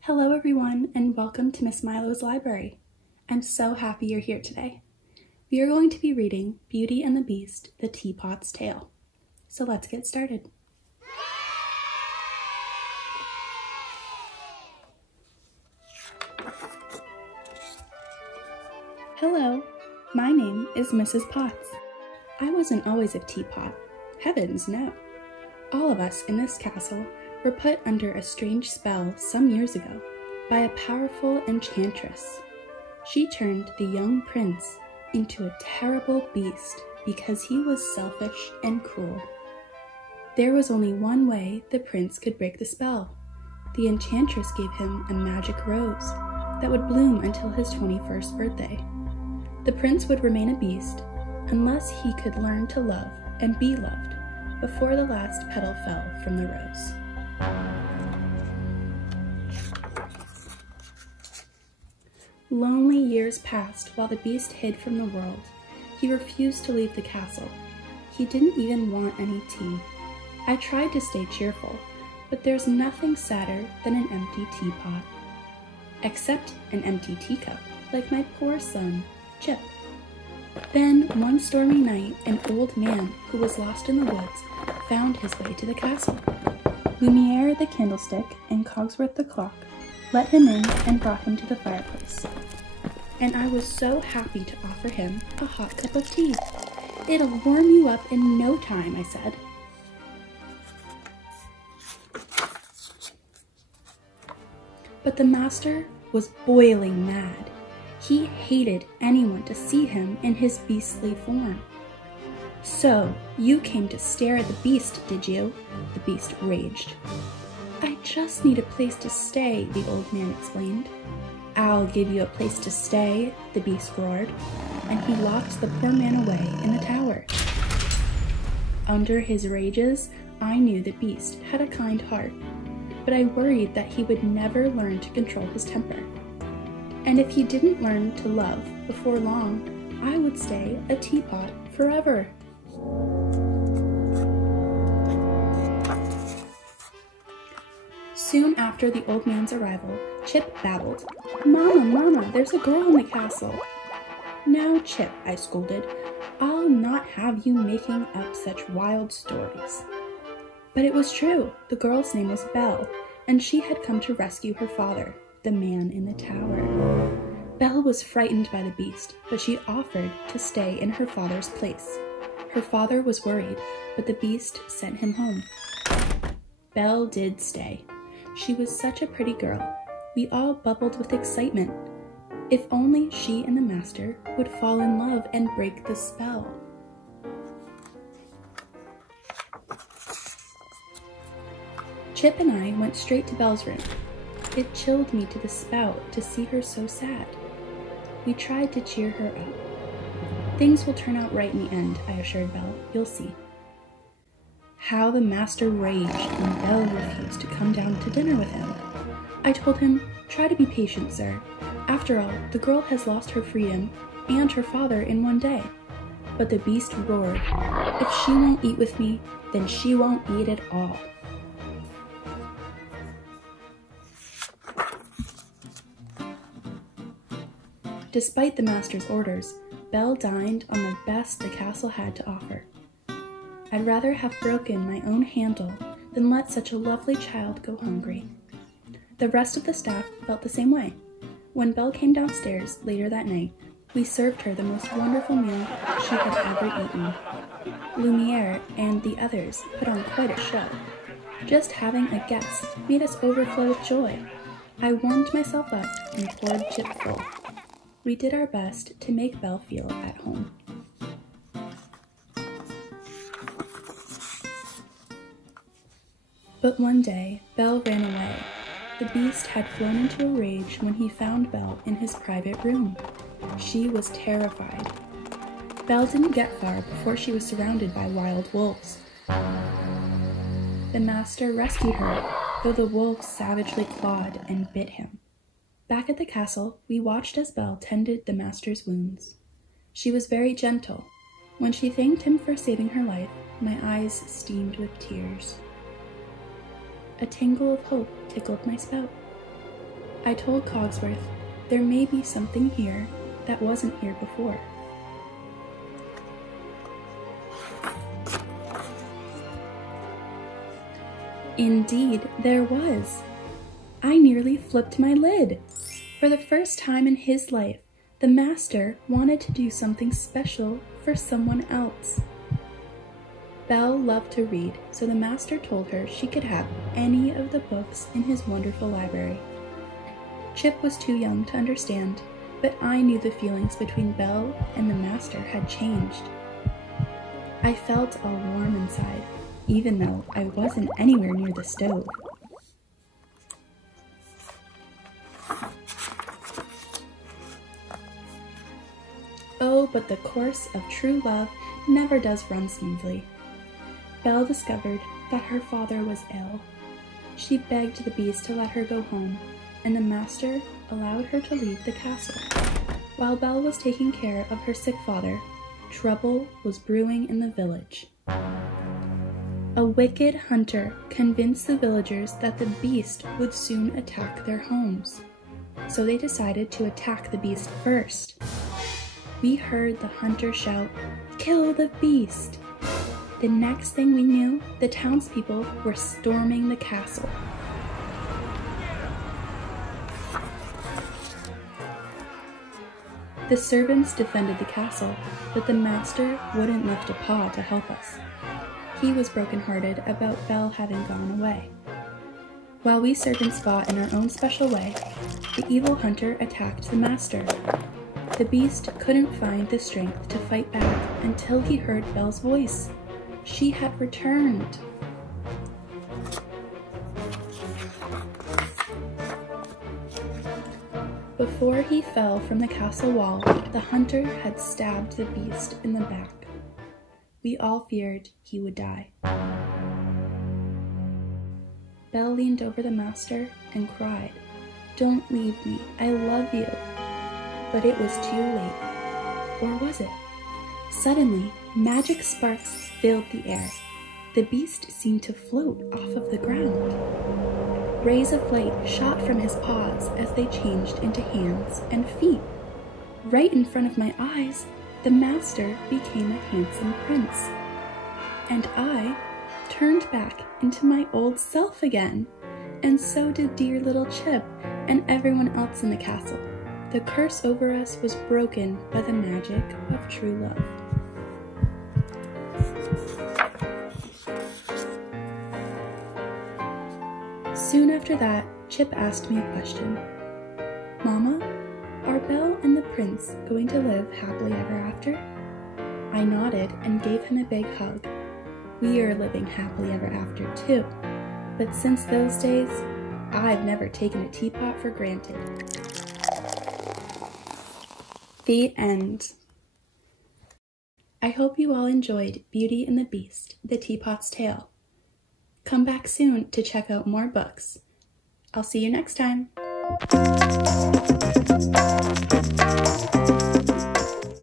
Hello everyone, and welcome to Miss Milo's library. I'm so happy you're here today. We are going to be reading Beauty and the Beast, the Teapot's Tale. So let's get started. Hello, my name is Mrs. Potts. I wasn't always a teapot. Heavens, no. All of us in this castle were put under a strange spell some years ago by a powerful enchantress. She turned the young prince into a terrible beast because he was selfish and cruel. There was only one way the prince could break the spell. The enchantress gave him a magic rose that would bloom until his 21st birthday. The prince would remain a beast unless he could learn to love and be loved before the last petal fell from the rose. Lonely years passed while the beast hid from the world. He refused to leave the castle. He didn't even want any tea. I tried to stay cheerful, but there's nothing sadder than an empty teapot. Except an empty teacup, like my poor son, Chip. Then, one stormy night, an old man who was lost in the woods found his way to the castle. Lumiere the candlestick and Cogsworth the clock let him in and brought him to the fireplace. And I was so happy to offer him a hot cup of tea. "It'll warm you up in no time," I said. But the master was boiling mad. He hated anyone to see him in his beastly form. "So, you came to stare at the beast, did you?" the beast raged. "I just need a place to stay," the old man explained. "I'll give you a place to stay," the beast roared, and he locked the poor man away in the tower. Under his rages, I knew the beast had a kind heart, but I worried that he would never learn to control his temper. And if he didn't learn to love before long, I would stay a teapot forever. Soon after the old man's arrival, Chip babbled. "Mama, Mama, there's a girl in the castle." "Now, Chip," I scolded, "I'll not have you making up such wild stories." But it was true. The girl's name was Belle, and she had come to rescue her father, the man in the tower. Belle was frightened by the beast, but she offered to stay in her father's place. Her father was worried, but the beast sent him home. Belle did stay. She was such a pretty girl. We all bubbled with excitement. If only she and the master would fall in love and break the spell. Chip and I went straight to Belle's room. It chilled me to the spout to see her so sad. We tried to cheer her up. "Things will turn out right in the end," I assured Belle. "You'll see." How the master raged when Belle refused to come down to dinner with him. I told him, "Try to be patient, sir. After all, the girl has lost her freedom and her father in one day." But the beast roared, "If she won't eat with me, then she won't eat at all." Despite the master's orders, Belle dined on the best the castle had to offer. I'd rather have broken my own handle than let such a lovely child go hungry. The rest of the staff felt the same way. When Belle came downstairs later that night, we served her the most wonderful meal she had ever eaten. Lumiere and the others put on quite a show. Just having a guest made us overflow with joy. I warmed myself up and poured Chip full. We did our best to make Belle feel at home. But one day, Belle ran away. The beast had flown into a rage when he found Belle in his private room. She was terrified. Belle didn't get far before she was surrounded by wild wolves. The master rescued her, though the wolves savagely clawed and bit him. Back at the castle, we watched as Belle tended the master's wounds. She was very gentle. When she thanked him for saving her life, my eyes steamed with tears. A tingle of hope tickled my spout. I told Cogsworth there may be something here that wasn't here before. Indeed, there was. I nearly flipped my lid. For the first time in his life, the master wanted to do something special for someone else. Belle loved to read, so the master told her she could have any of the books in his wonderful library. Chip was too young to understand, but I knew the feelings between Belle and the master had changed. I felt all warm inside, even though I wasn't anywhere near the stove. Oh, but the course of true love never does run smoothly. Belle discovered that her father was ill. She begged the beast to let her go home, and the master allowed her to leave the castle. While Belle was taking care of her sick father, trouble was brewing in the village. A wicked hunter convinced the villagers that the beast would soon attack their homes, so they decided to attack the beast first. We heard the hunter shout, "Kill the beast!" The next thing we knew, the townspeople were storming the castle. The servants defended the castle, but the master wouldn't lift a paw to help us. He was brokenhearted about Belle having gone away. While we servants fought in our own special way, the evil hunter attacked the master. The beast couldn't find the strength to fight back until he heard Belle's voice. She had returned. Before he fell from the castle wall, the hunter had stabbed the beast in the back. We all feared he would die. Belle leaned over the master and cried, "Don't leave me, I love you." But it was too late. Or was it? Suddenly, magic sparks filled the air. The beast seemed to float off of the ground. Rays of light shot from his paws as they changed into hands and feet. Right in front of my eyes, the master became a handsome prince. And I turned back into my old self again. And so did dear little Chip and everyone else in the castle. The curse over us was broken by the magic of true love. Soon after that, Chip asked me a question. "Mama, are Belle and the prince going to live happily ever after?" I nodded and gave him a big hug. We are living happily ever after too, but since those days, I've never taken a teapot for granted. The end. I hope you all enjoyed Beauty and the Beast, the Teapot's Tale. Come back soon to check out more books. I'll see you next time.